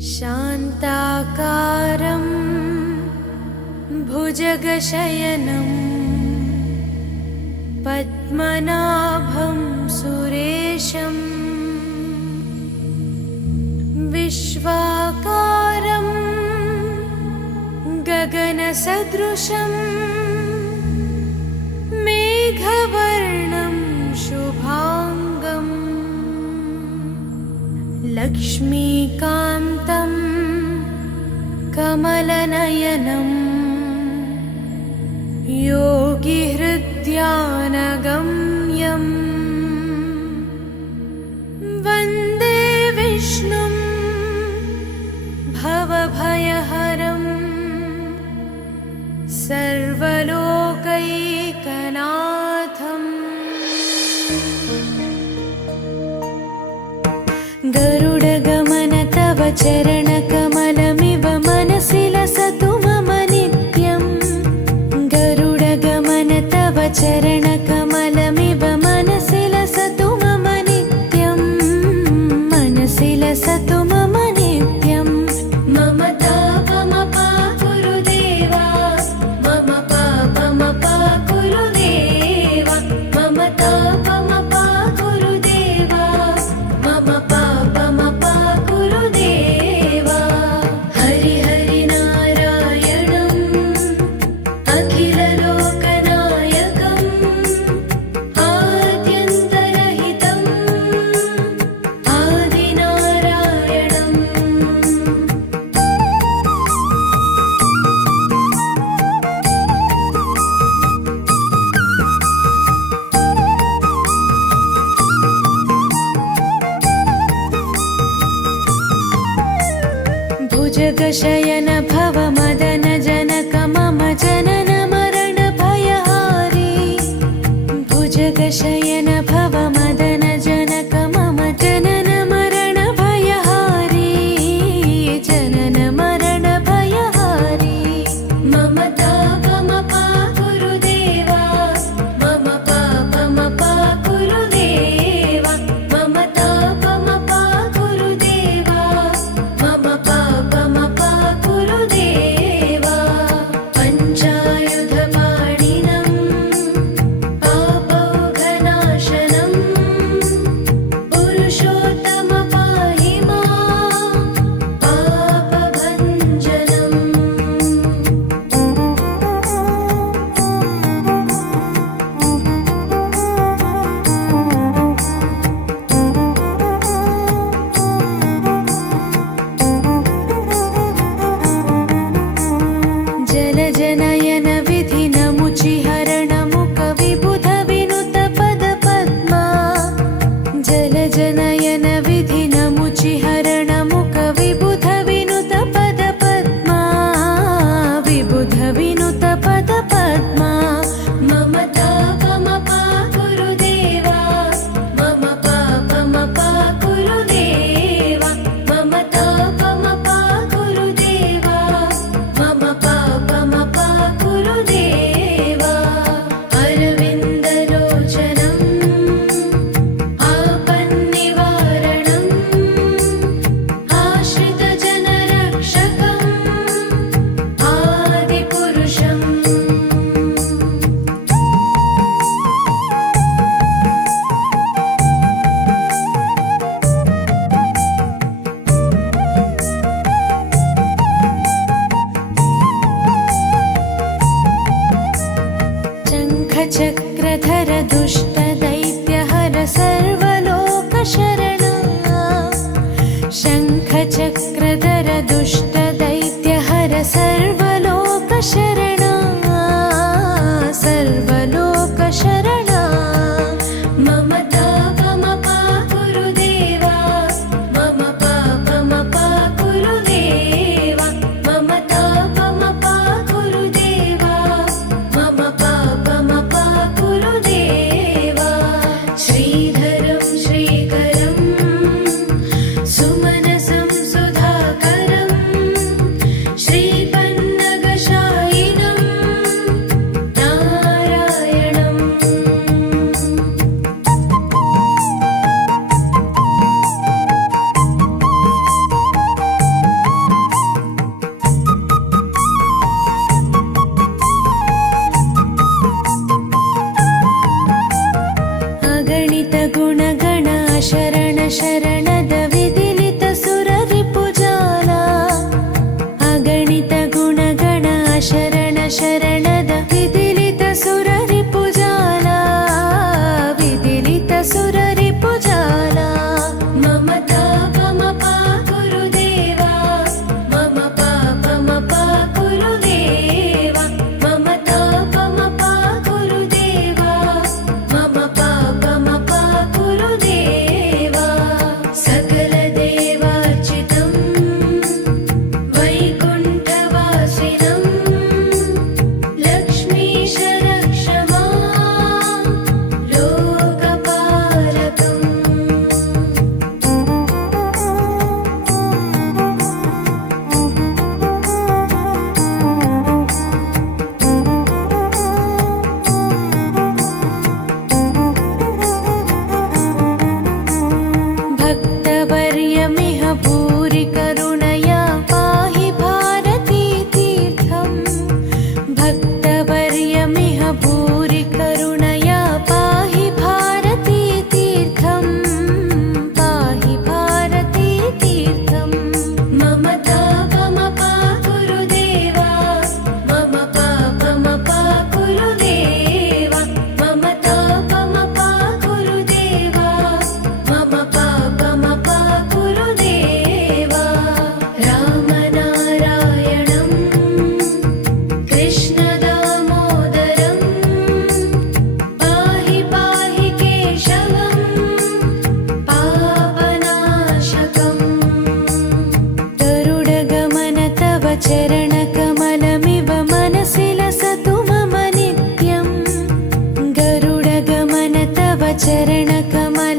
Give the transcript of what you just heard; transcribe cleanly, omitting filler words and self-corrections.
शान्ताकारं भुजगशयनं पद्मनाभं सुरेशं विश्वाकारं गगनसदृशं मेघवर्णं शुभांगं लक्ष्मीकान्तं कमलनयनं योगिहृद्यानगम्यं वन्दे विष्णुं भवभयहरं सर्वलोकैकनाथम्। गरुडगमन तव चरणकमलमिव मनसि लसतु मम नित्यम्। गरुडगमन तव चरणकमलमिव मनसि लसतु मम नित्यम्। मनसि लसतु मम नित्यम्। मम तापमपा गुरुदेवा, मम पापमपा गुरुदेवा, मम तापमपा गुरुदेवा, मम पापमपा गुरुदेवा। हरि हरि नारायणम् अखिललोकनायकम् आद्यन्तरहितम् आदिनारायणम्। भुजगशयन भव मदन जनक मम जनन मरण भयहारी। भुजगशयन भव मदन जनक मम जनन मरण भयहारी। जनन मरण भयहारी। मम तापमपा गुरुदेवा, मम पापमपा गुरुदेवा, मम तापमपा गुरुदेवा, मम पापमपा गुरुदेवा। पञ्चायुधपाणिनं पापौघनाशनं पुरुषोत्तम पाहि मां पापभञ्जनम्। जलजनयन विधिनमुचिहरणमुख विबुध विनुत पदपद्मा। जलजनयन विधिनमुचिहरणमुख विबुध विनुत पदपद्मा। विबुध विनुत पदपद्मा। मम तापमपा गुरुदेवा, मम पापमपा गुरुदेवा, मम तापमपा गुरुदेवा, मम पापमपा गुरुदेवा। अरविन्दलोचनम् आपन्निवारणम् आश्रितजनरक्षकम् आदिपुरुषम्। शङ्खचक्रधर दुष्टदैत्यहर सर्वलोकशरणा। शङ्खचक्रधर दुष्टदैत्यहर सर्वलोकशरणा। सर्वलोकशरणा। मम तापमपा गुरुदेवा, मम पापमपा गुरुदेवा, मम तापमपा गुरुदेवा, मम पापमपा गुरुदेवा। श्रीधरं श्रीकरं सुमनसं सुधाकरं चरणकमलमिव मनसि लसतु मम नित्यम् गरुडगमन तव चरणकमल